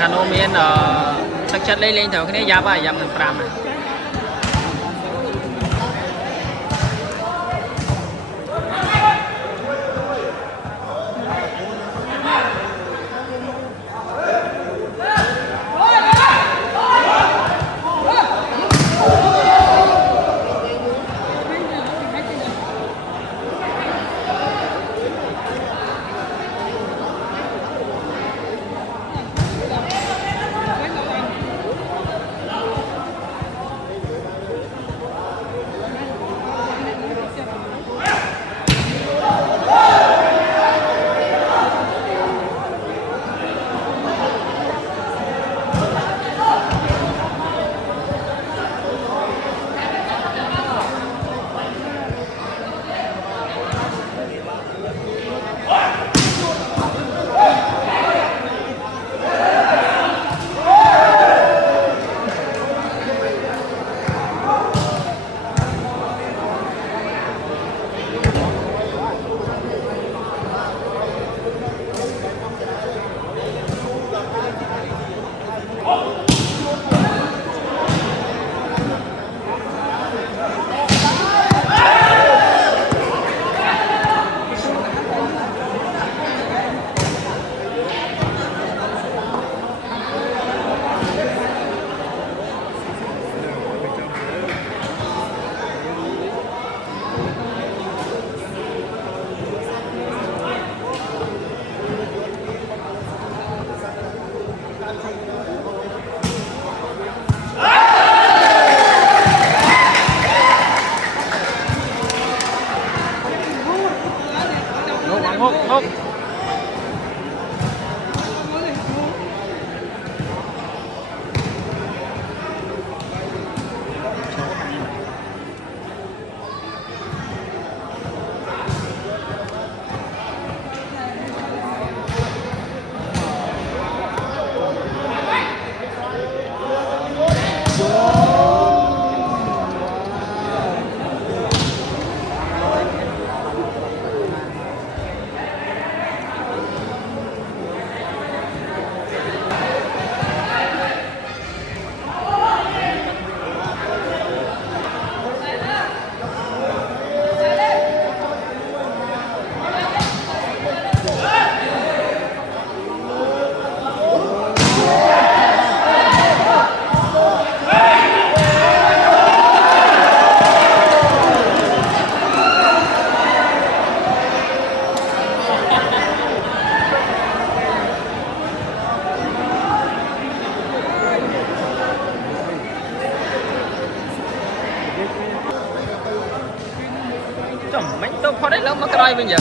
คาโนเมียนสักชัดเล่นๆแถวนี้ยับอ่ะยับหนึ่งปราม mấy tôi khó đấy lắm mà cái này bây giờ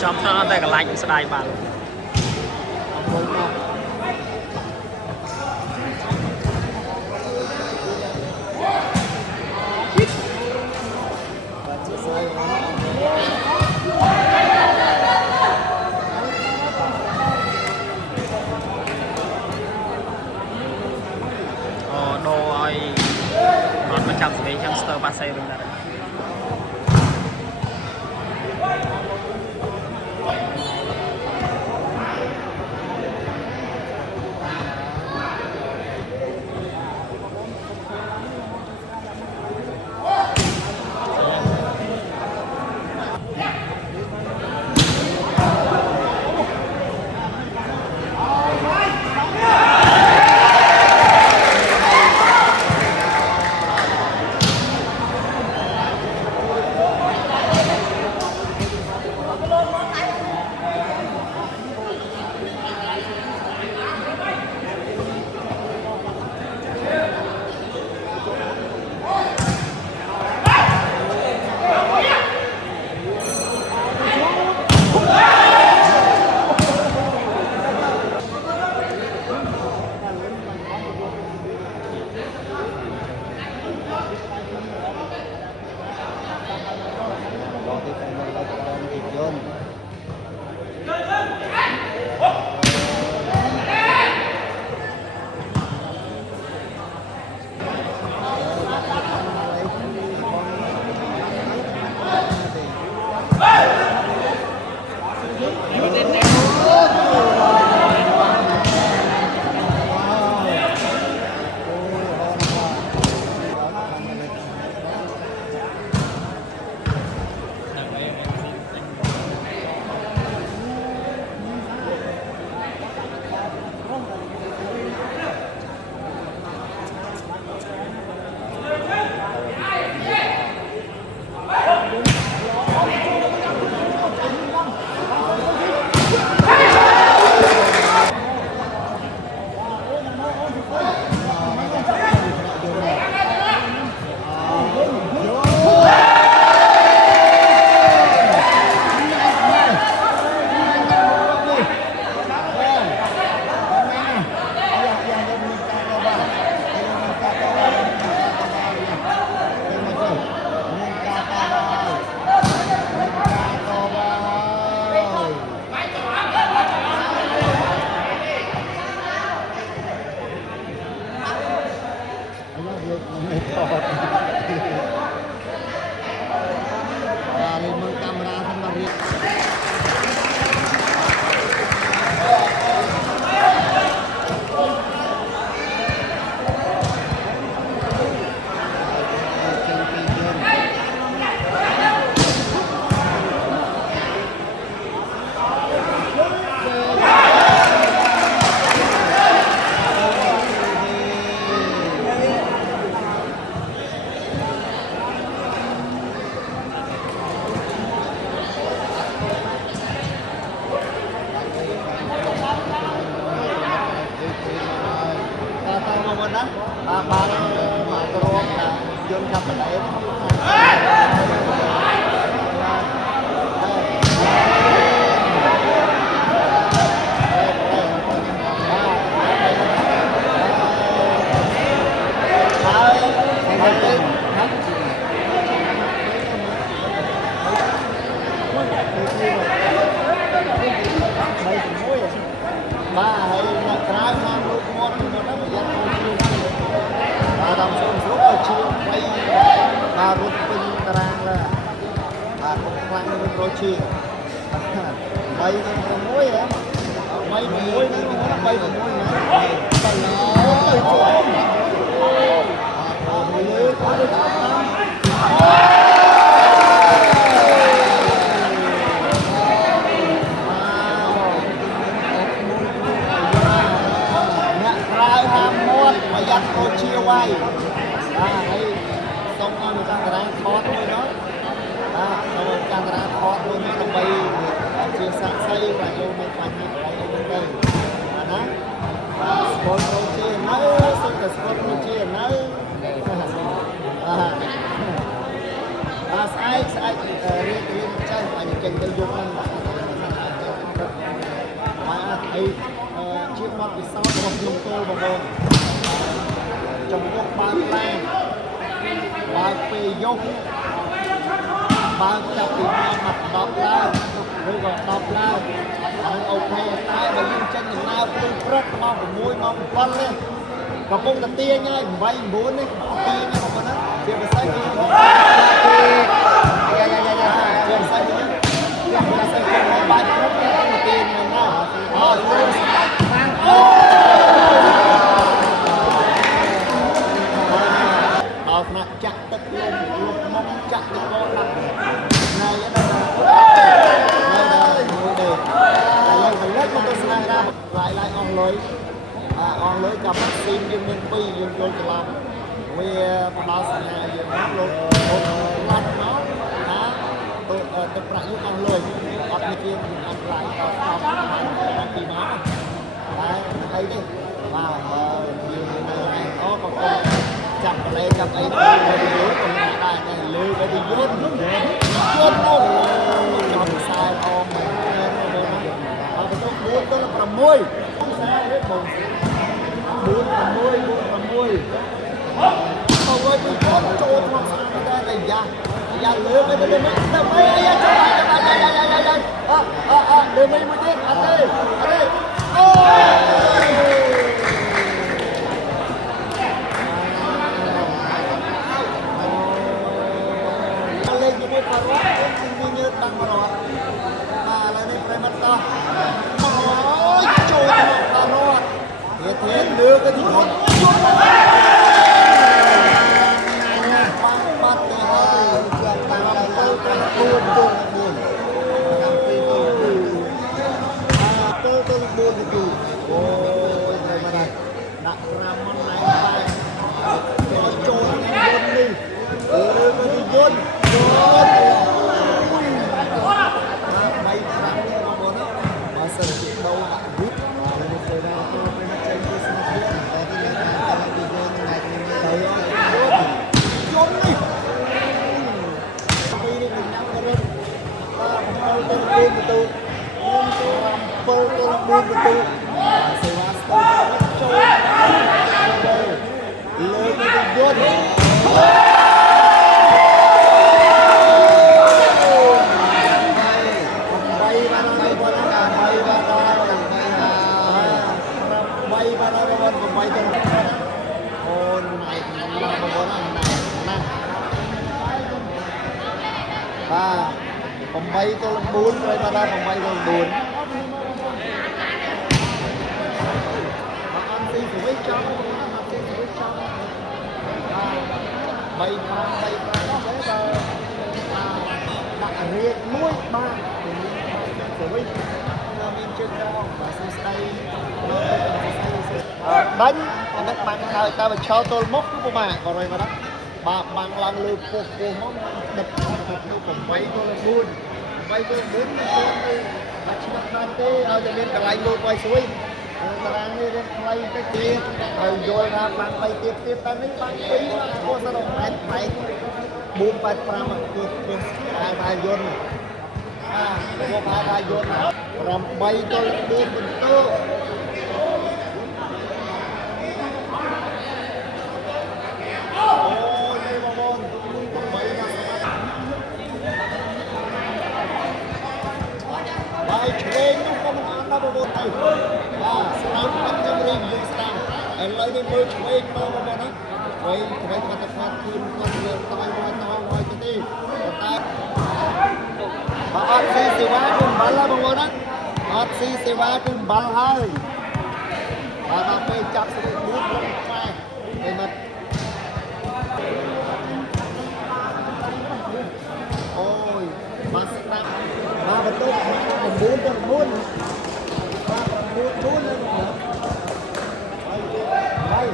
chọn nó đây cái lạnh sẽ đài bạn đồ ơi còn 100 cái hamster ba xe bên đây ไม่ทอดอะไรมือกำราทั้งมาเรียกបានមកក្រមថាយន្តចាប់បដិបបាទហើយអ្នកក្រៅខាងលោកមាត់ទៅនោះប្រយ័ត្នអូនជួយបាទតាមសូមស្រុកឲ្យជឿបីបាទរត់ពេញតារាងលើបាទកុំខ្លាំងនឹងរត់ជឿ3នឹង6ហ៎3 6នឹង3 6ណាទៅចូលបាទមួយលើប្រយ័ត្នអូជាវាយបាទហើយសូមឲ្យចន្ទរាថតមួយនោះបាទសូមចន្ទរាថតមួយនោះដើម្បីជាសាក្សីបាទយកនៅបញ្ហាอะไรទៅបាទណាបាទស្គាល់អូជានៅសូមតែស្គាល់អូជានៅបាទស្អែករៀនចេះអញចេញទៅយកហ្នឹងបាទហើយជាបទពិសោធន៍របស់ខ្ញុំគោលបងប្អូនចំពោះបើកឡានបើកពេលយប់បើកចាប់ពីម៉ោង10ឡើងឬក៏10ឡើងអានឹងអូខេតែបើយើងចេញដំណើរពេលព្រឹកម៉ោង6ម៉ោង7នេះកំពុងតែទាញហើយ8 9នេះទាញហ្នឹងបងប្អូនណាជាពិសេសគឺជាពិសេសគឺបាយព្រឹកទាញហ្នឹងណាអូជួយស្ដាប់ខាងដល់ថ្នាក់ចាក់ទឹកលំមុខចាក់ទឹកកកដាក់ណៃដល់មួយទេតែយើងផលិតមកទស្សនាការឡាយអស់លុយអស់លុយចាំស៊ីមយើងមាន2យើងយល់ច្រឡំវាផ្ដល់សញ្ញាយើងមកលោកឡាត់មកណាទឹកប្រាក់យើងអស់លុយអត់មានជាអត់ឡាយដល់ស្អប់ពីមកតែអីទេបាទយើងនៅឯអូក៏ចាប់បលេចាប់អីទៅលើក៏មិនដែរតែលើទៅយន្តនោះចំខ្សែអមមែនអត់ទៅ4ទៅ6ខ្សែហេតុបង4 6 4 6ទៅវិញទៅចូលក្នុងស្អាតតែយ៉ាលើទៅលើមកទៅអីយ៉ាចូលលើមិនមួយទៀតអត់ទេអូជាមួយបរិវត្តខ្ញុំញើតបាំងបរិវត្តបាទឥឡូវនេះប្រិមត្តតោះអូយចូលទៅបរិវត្តធានលើទៅទីនោះបាត់ទៅហើយជាប់តាមទៅទៅ4អូយត្រូវមកដាក់5មុនណៃបាយចូលយន្តនេះទៅយន្តបើសិនជាដូរដាក់វិបទៅទៅដល់ទៅចេញពីស្មារតីតែទីនេះតាមពីយើងថ្ងៃនេះទៅយន្តនេះពីនេះខ្ញុំញ៉ាំទៅបាទ7ទៅ4បន្ទូខ្ញុំចូល7ទៅ4បន្ទូសេវាស្ទើរចូល 8 ទល់ 4 ត្រូវមកដល់8 ទល់ 4 អត់ទីស្វីចចង់អត់ទីស្វីចចង់3 5 3 5ទេបើដាក់រៀបមួយបាទស្វីចមានជើងក្រោមបាទសួស្ដីបាញ់អានេះបាំងហើយតើបើឆោតទល់មុខគឺពិបាកក៏រយមកដល់បាទបាំងឡើងលើពោះមកដឹកទៅ8ទល់ 4 8ទល់ 4មិនទៅបាច់ឆ្លឹកដល់ទេឲ្យតែមានកន្លែងលោតឲ្យស្រួយតារាងនេះរៀនខ្លីតិចទៀតហើយយល់ថាបាំង3ទៀតតែនេះបាំង2ពោះសរុប8 485គឺតែយន្តពួកថាយន្ត8ទល់ 4 បន្ទូឆ្វេងនោះក៏មិនអត់ដល់បងប្អូនទៅបាទស្ដាប់អត់ចាំរៀងយើងស្ដាប់ឥឡូវនេះមើលឆ្វេងបងប្អូនណាឆ្វេងបាត់ខាត់គូនគាត់លើតោហើយទៅទេតែបើអត់ស៊ីសេវាគឺបាល់ហើយបងប្អូនណាអត់ស៊ីសេវាគឺបាល់ហើយបាទដល់ពេលចាប់ស្រីមួយក្នុងខ្សែឯមកអូយបាទស្ដាប់បាទបន្ទុក9 ទៅ 4បាទ9 4ហើយ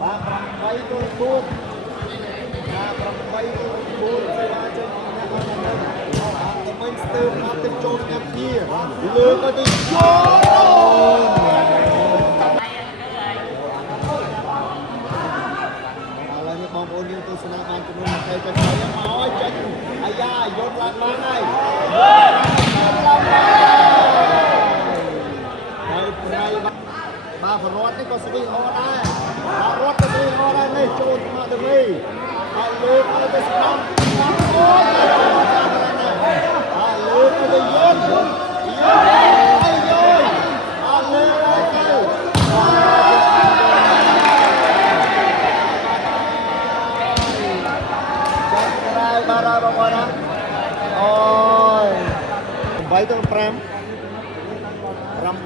បាទ8 ទៅ 4បាទ8 ទៅ 4សេវាចេញអ្នកអត់ទៅមិនស្ទើរអត់ទៅចូលគ្នាលើក៏ទៅចូលបងប្អូនយើងទស្សនាបានចំនួន20ទៅហើយមកឲ្យចេញអាយ៉ាយន្តឡើងបានហើយហើយប្រៃបាទបរតនេះក៏ស្វីហោដែរបាទរត់ទៅស្វីហោដែរនេះចូលមកទៅវិញហើយលើកទៅស្ដាំអូយហើយលើកទៅយន្តហើយយយអត់លើកទៅបាទហើយបងប្អូនណាអូយ8 ទៅ 5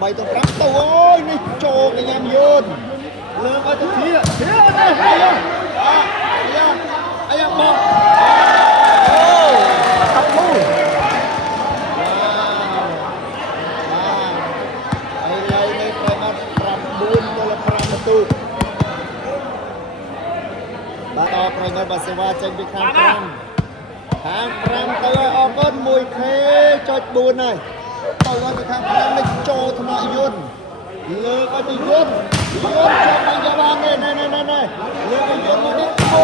8 ទៅ 5ទៅអូយនេះចូលកញ្ញាយន្តលើកឲ្យទៅធៀនេះអាយ៉ាបងអូតាប់មូលហើយឡើយនេះប្រមាណ9 ទៅ 5 បន្ទូបាទដល់ប្រញាប់បាសេវាចេញពីខាង5ទៅឲ្យអរគុណ 1K.4 ហើយទៅឲ្យពីខាង5នេះចូលថ្នាក់យន្តលើកឲ្យទៅយន្តចូលទៅយ៉ាបាននេះលើកឲ្យយន្តមកនេះអូ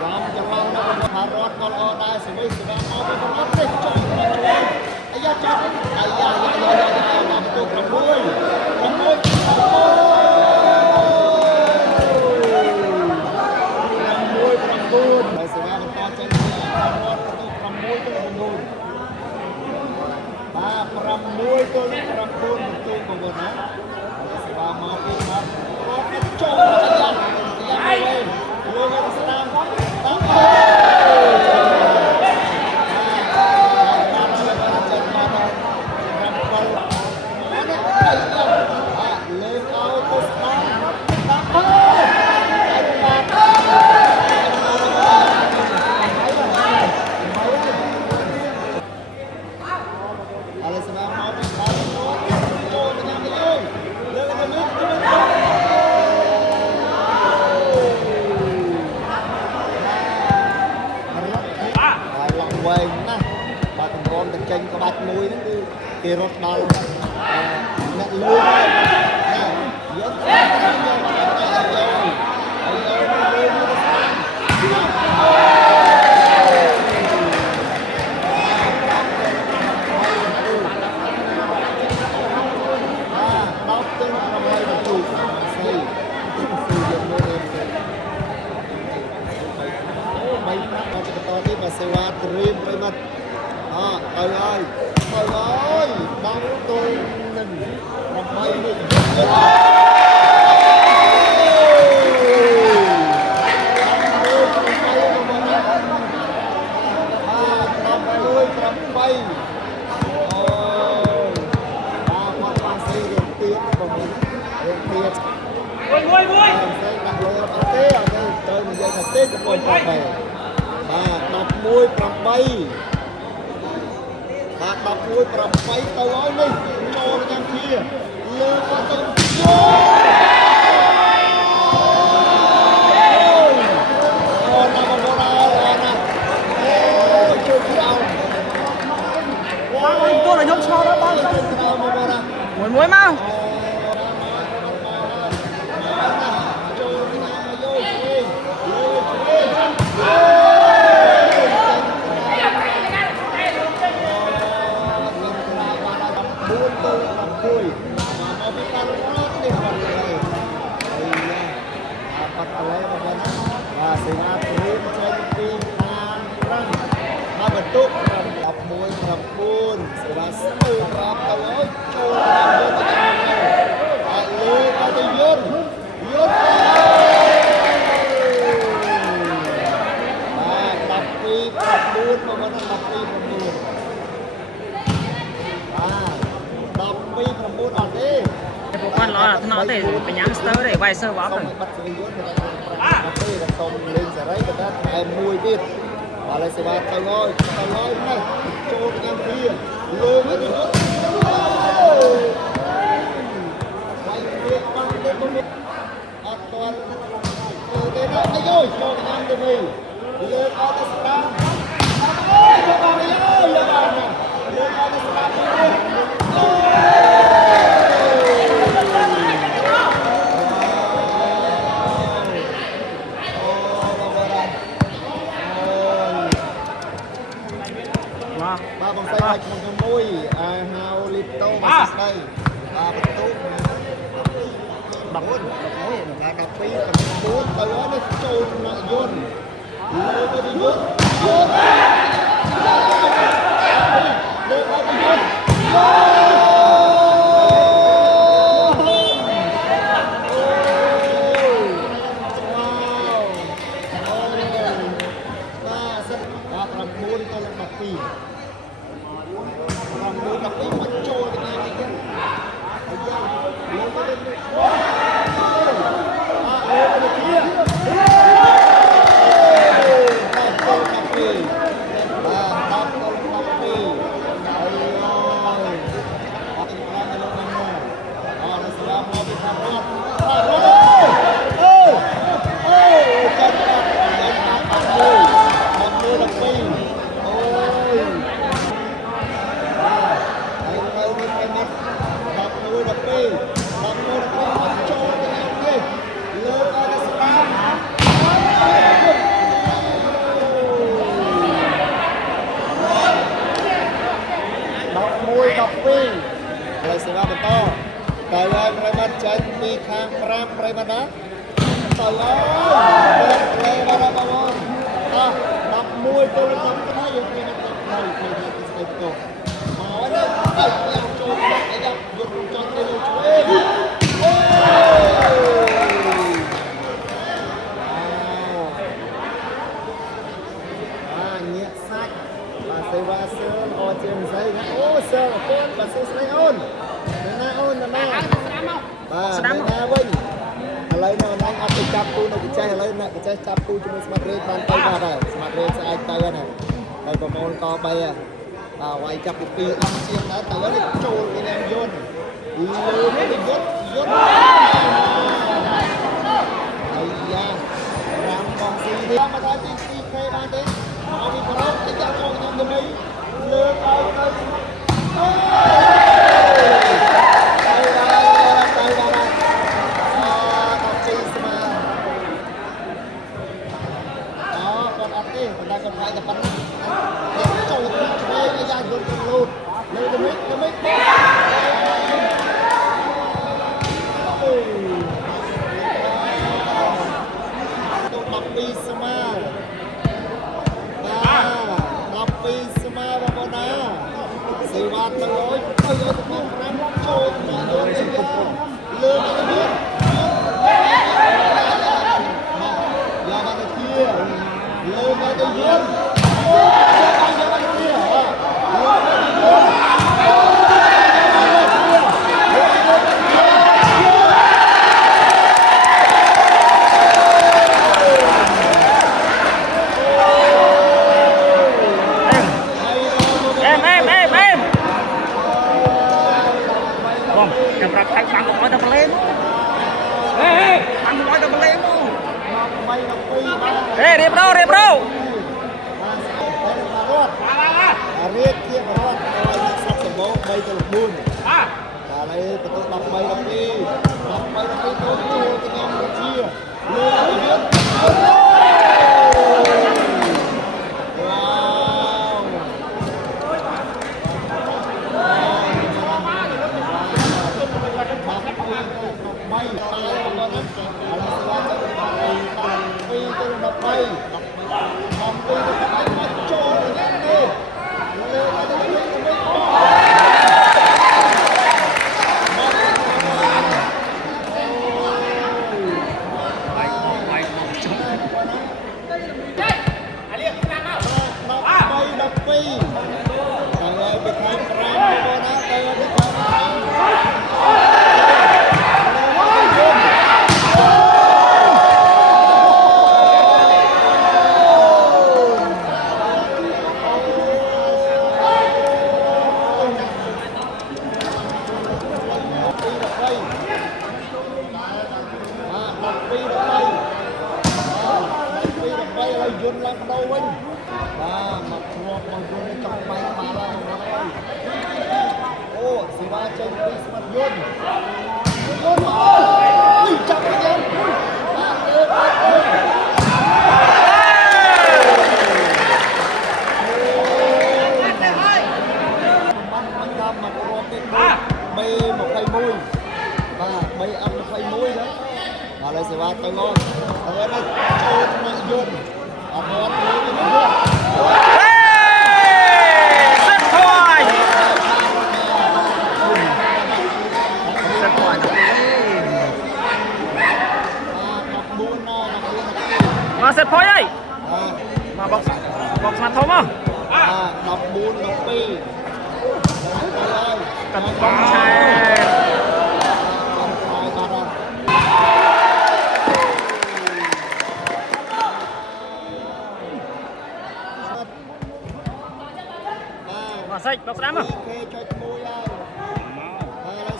ចាំចាំមកនៅខាងរត់ក៏ល្អដែរសេវីសេវាមកពីខាងនេះចូលអាយ៉ាចាប់អាយ៉ាមកទៅ6ហើយសេវាបន្តចេញពីរត់ទៅ6 ទៅ 9បាទ6 ទៅ 9 បន្ទូបងប្អូនណាសេវាមកពីរត់ចូលអាយ៉ាលើកស្ដាំចេញក្បាច់មួយហ្នឹងគឺគេរត់ដល់អ្នកលឿនណាយកទៅសេវាត្រៀមប្រិមិត្តទៅហើយបងទូនឹង8នេះ8 កំពុងប្របែបាទ11 8បាទ11 8ទៅហើយនេះចូលយ៉ាងគ្នាលើគាត់ទៅចូលណាបងណាណាជួយខ្ញុំអូយtôi là nhóm sau đó bao nhiêuមួយមកសេនាព្រៀបចេញពីខាងប្រាំមកបន្ទុក11 9សេវាស្ទើរប្រាប់ទៅអើយចូលយកទៅអត់លើទៅយន្តបាទ12 9មកដល់12 9បាទ12 9អត់ទេពួកគាត់ល្អថ្នាក់ទេបញ្ញាស្ទើរទេវាយសើបអត់ទេបាត់សេរីយន្តទេតែសុំលេងសេរីក៏តែតែមួយទៀតឥឡូវសេវាទៅហើយណាចូលទាំងពីរលើទៅយន្តវាយវាបាត់ទេអត់ទាន់ទេណាអាយចូលទាំងទៅវិញលើអត់ទៅស្ដាំអូយយកបានយកបានលើអត់ទៅស្ដាំបាទបងស្រីឲ្យខ្ញុំមួយហៅលីតូមកស្ដីបាទបន្ទុក14ដល់កាពី9ទៅហើយនេះចូលក្នុងយន្តលើទៅយន្តលើទៅយន្តហើយសេវាបន្តតែហើយប្រិមត្តចេញពីខាង5ប្រិមត្តណាទៅហើយប្រិមត្តបងអស់11ទៅដល់ថ្ងៃយើងមានទៅស្ទេតទៅមកនេះទៅយកចូលដាក់ឲ្យយកចង់ទៅជួយញាក់សាច់បាទសេវាសើអត់ជាមិនស្អីណាអូសើអរគុណបាទសួស្ដីអូនណាអូនណាបាទស្ដាំណាវិញឥឡូវនៅអនឡាញអត់ទៅចាប់គូនៅកញ្ចេះឥឡូវអ្នកកញ្ចេះចាប់គូជាមួយស្មាត់រេបានទៅបាត់ហើយស្មាត់រេស្អែកទៅណាហើយប្រមូលក3បាទវាយចាប់ពី2អង្គជាងដែរទៅនេះចូលពីនាងយន្តលើនេះយន្តអាយ៉ារាមបងស៊ីនេះមកដល់ទី 2K បានទេមកពីប្រហែលទៅចាប់ចូលខ្ញុំទៅលើឲ្យទៅតែគាត់វាយតែប៉ុណ្ណឹងចូលទៅឆ្វេងឲ្យយ៉ាងយន្តទៅលូតលើទៅនេះទៅនេះទៅ12ស្មើបាទ12ស្មើបងប្អូនណា Bom, yang berapa kali bang có double lên. Ê, bang có double lên không? Ê, điệp đâu, điệp đâu? រៀបជាប្រវត្តិឲ្យអ្នកសត្វសម្បូរ3ទៅ4បាទហើយបន្ទុក13 12 13 12ទៅខ្ញុំជាលើរៀបវ៉ាវយន្តឡើងបដូរវិញបាទមកធ្លាប់មកយន្តចង់បែកបាល់ឡើងអូសេវាចេញពីស្មាត់យន្តអូយចាប់វិញបាទមករាប់ទៀត321បាទ321ហ្នឹងឥឡូវសេវាទៅមកហើយនេះចូលក្នុងយន្តអត់មកលើទៅមកSet point. Set point. Mà set point ơi. Mà box smart thông không? 14 12 Cần bóng chai. Xích, bọc đám à?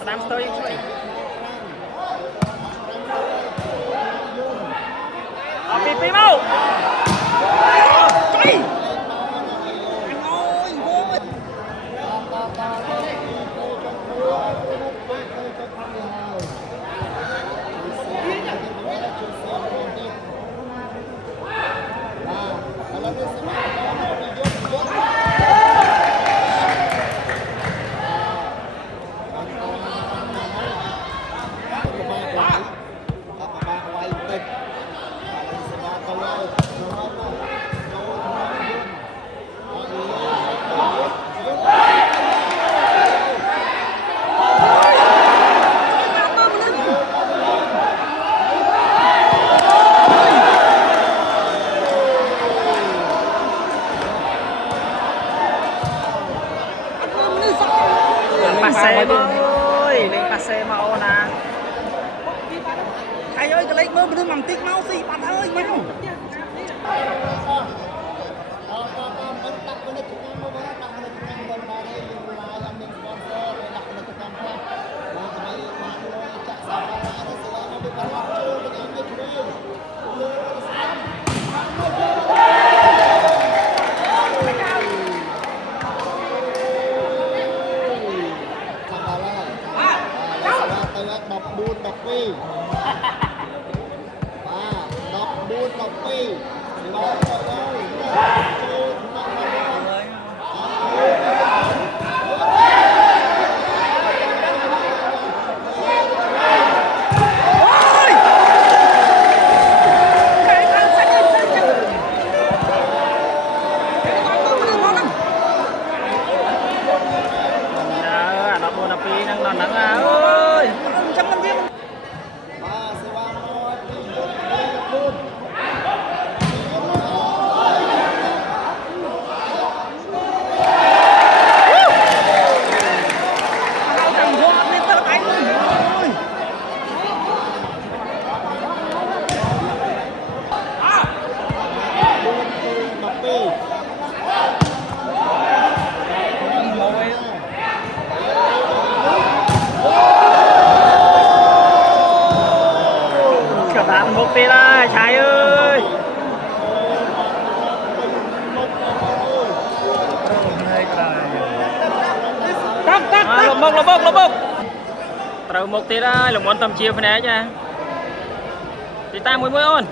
Đám tới chơi. Pi mau. Chơi. Passe ơi, lên passe mau nè. Thầy ơi, cái lấy mơ mình mầm tiếc mau gì, bạn ơi, mau. Wow. ត្រូវមកទៀតហើយលំអន់តំជាភ្នែកចាទីតាមមួយអូន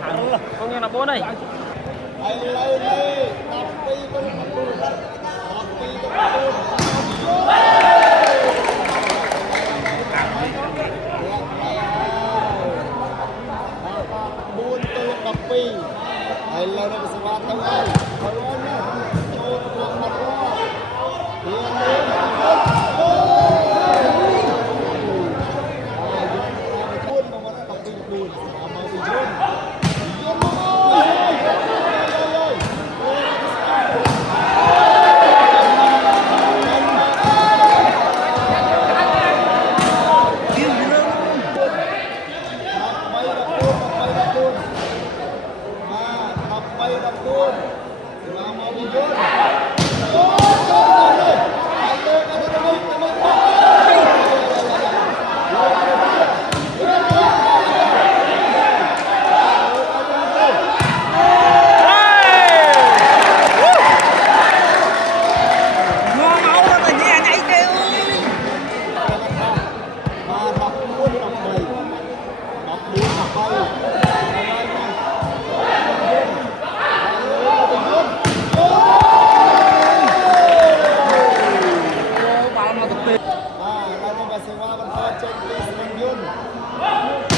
គង់យ៉ាងណា4ហើយ ហើយលើនេះ12ទៅ9 12ទៅ9ហើយលើនេះសវ៉ាទៅហើយចូលទៅមកមកសេវាបន្តចេញពីស្រីយុន